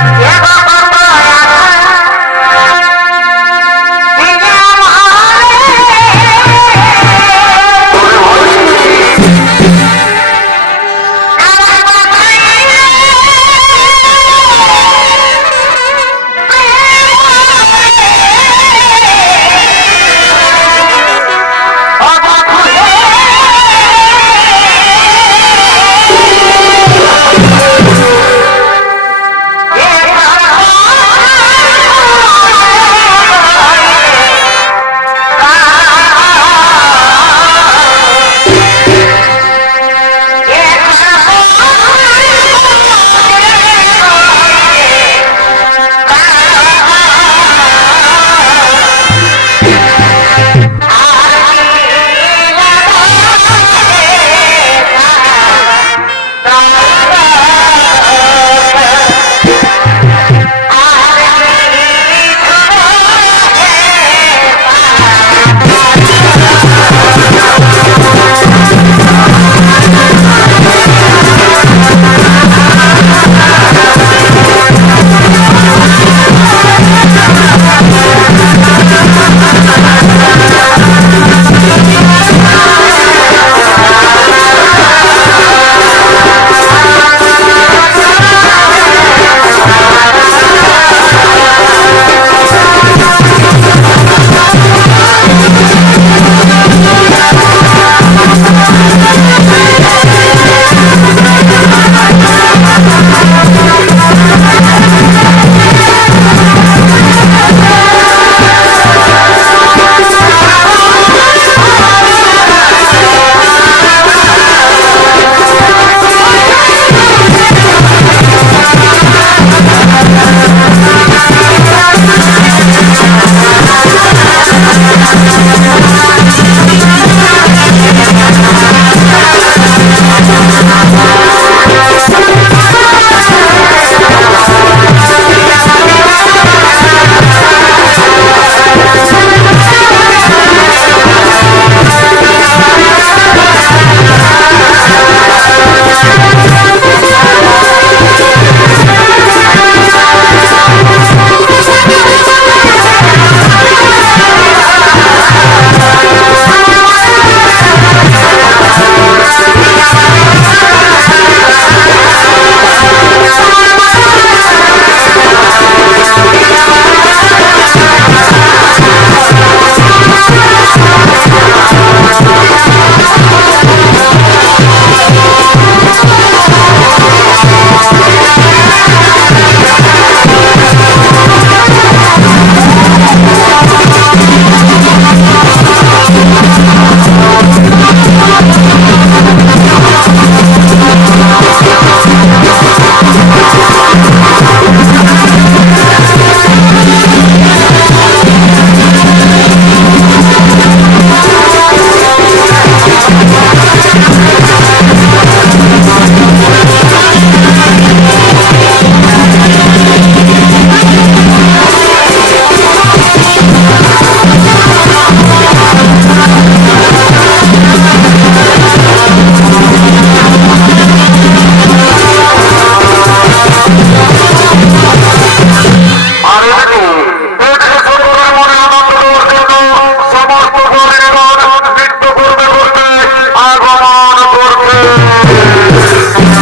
Yeah.